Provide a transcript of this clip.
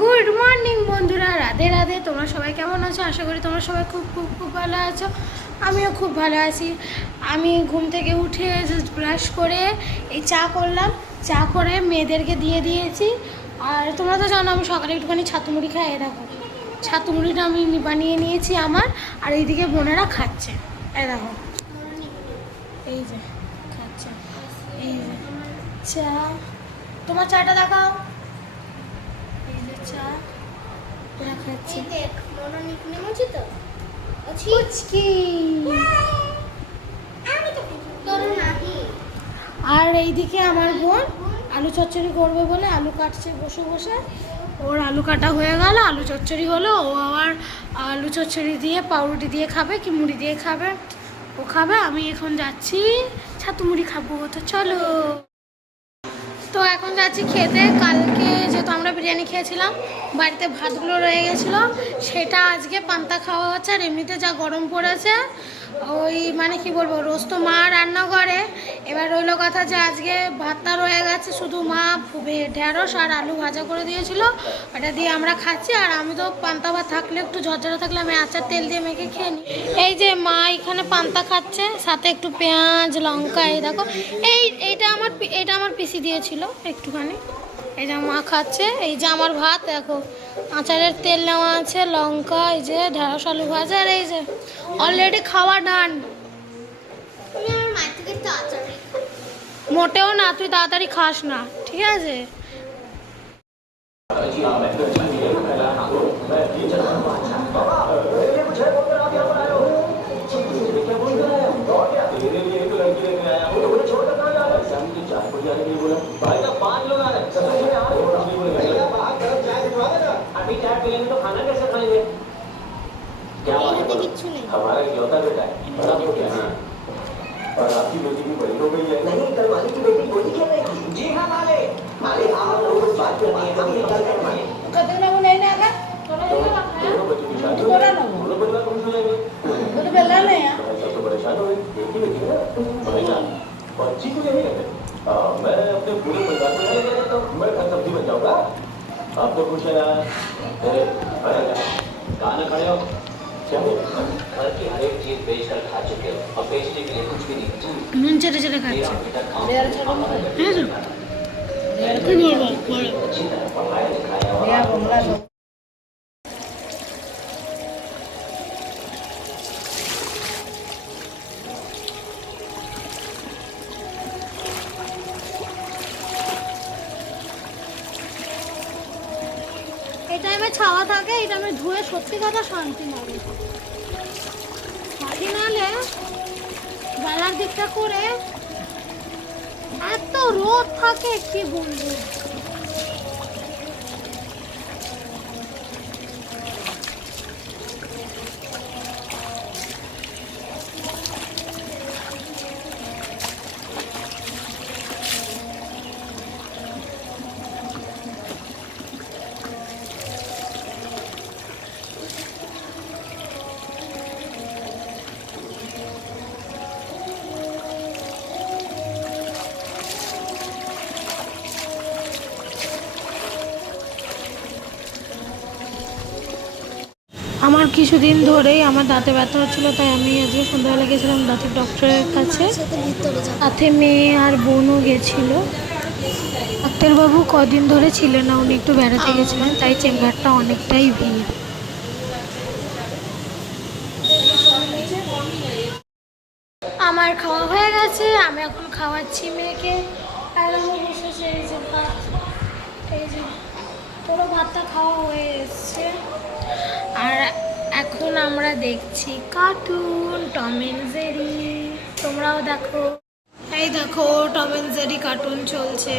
Good morning বন্ধুরা, রাধে রাধে। তোমরা সবাই কেমন আছো? আশা করি তোমরা সবাই খুব খুব খুব ভালো আছো। আমিও খুব ভালো আছি। আমি ঘুম থেকে উঠে ব্রাশ করে এই চা করলাম। চা করে মেয়েদেরকে দিয়ে দিয়েছি। আর তোমরা তো জানো আমি সকালে একটুখানি ছাতু মুড়ি খাই। দেখো ছাতু মুড়িটা আমি বানিয়ে নিয়েছি আমার, আর এইদিকে বোনেরা খাচ্ছে। এই দেখো, এই যে খাচ্ছে, এই যে চা। তোমার চাটা দেখাও। চা ওরা খাচ্ছে। আর এইদিকে আমার বোন আলু চচ্চড়ি করবে বলে আলু কাটছে বসে বসে। ওর আলু কাটা হয়ে গেল, আলু চচ্চড়ি হলো। ও আবার আলু চচ্চড়ি দিয়ে পাউরুটি দিয়ে খাবে কি মুড়ি দিয়ে খাবে, ও খাবে। আমি এখন যাচ্ছি ছাতু মুড়ি খাবো, তো চলো। তো এখন যাচ্ছি খেতে। কালকে যেহেতু আমরা বিরিয়ানি খেয়েছিলাম, বাড়িতে ভাতগুলো রয়ে গেছিলো, সেটা আজকে পান্তা খাওয়া হচ্ছে। আর এমনিতে যা গরম পড়েছে, ওই মানে কি বলবো, রোজ তো মা রান্না করে। এবার রইলো কথা যে আজকে ভাতটা রয়ে গেছে, শুধু মা ঢেঁড়স আর আলু ভাজা করে দিয়েছিল, ওটা দিয়ে আমরা খাচ্ছি। আর আমি তো পান্তা ভাত থাকলে একটু ঝরঝরে থাকলে আমি আচার তেল দিয়ে মেখে খেয়ে নিই। এই যে মা এখানে পান্তা খাচ্ছে, সাথে একটু পেঁয়াজ লঙ্কা। এই দেখো, এইটা আমার পিসি দিয়েছিল একটুখানি। এই যে মা খাচ্ছে। এই যে আমার ভাত দেখো, আচারের তেল নেওয়া আছে, লঙ্কা, এই যে ঢেঁড়স আলু ভাজা। আর এই যে অলরেডি খাওয়া ডান। মোটেও না, তুই তাড়াতাড়ি খাস না, ঠিক আছে? हमारा इकलौता बेटा है, बड़ा हो गया है। और आपकी बेटी भी बड़ी हो गई है। नहीं, कल मालिक की बेटी गोली खेल रही थी। जी हाँ मालिक, मालिक आप लोगों से बात करनी है, कभी निकल कर मालिक। कभी ना वो नहीं ना आगा। दोनों बच्चों की शादी बोला ना वो। दोनों परिवार खुश हो जाएंगे। वो तो बेला नहीं है। सब तो परेशान हो गए, एक ही बेटी है ना, भाईजान। बच्ची को यही रहते। मैं अपने पूरे परिवार को लेकर जाता हूँ, मैं घर सब्जी बन जाऊँगा। आप तो खुश है यार। गाना खड़े हो। घर की हर एक चीज बेच कर खा चुके हो, अब बेचने के लिए कुछ भी नहीं। নুন চেটে চেটে খাচ্ছে। अच्छी तरह पढ़ाया लिखाया। এই টাইমে ছাওয়া থাকে, এই টাইমে ধুয়ে সত্যি কথা শান্তি লাগে। শান্তি নাহলে বেলার দিকটা করে এত রোদ থাকে কি বলবো। আমার কিছুদিন ধরেই আমার দাঁতে ব্যথা হচ্ছিলো, তাই আমি আজকে সন্ধ্যাবেলা গেছিলাম দাঁতের ডক্টরের কাছে। সাথে মেয়ে আর বোনও গেছিলো। ডাক্তারবাবু কদিন ধরে ছিলেন না, উনি একটু বেড়াতে গেছিলেন, তাই চেম্বারটা অনেকটাই ভিড়। আমার খাওয়া হয়ে গেছে, আমি এখন খাওয়াচ্ছি মেয়েকে। আর আমি বসেছি, এই যে ভাত, এই যে পুরো ভাতটা খাওয়া হয়ে এসছে। আর এখন আমরা দেখছি কার্টুন টম এন্ড জেরি। তোমরাও দেখো। এই দেখো টম এন্ড জেরি কার্টুন চলছে।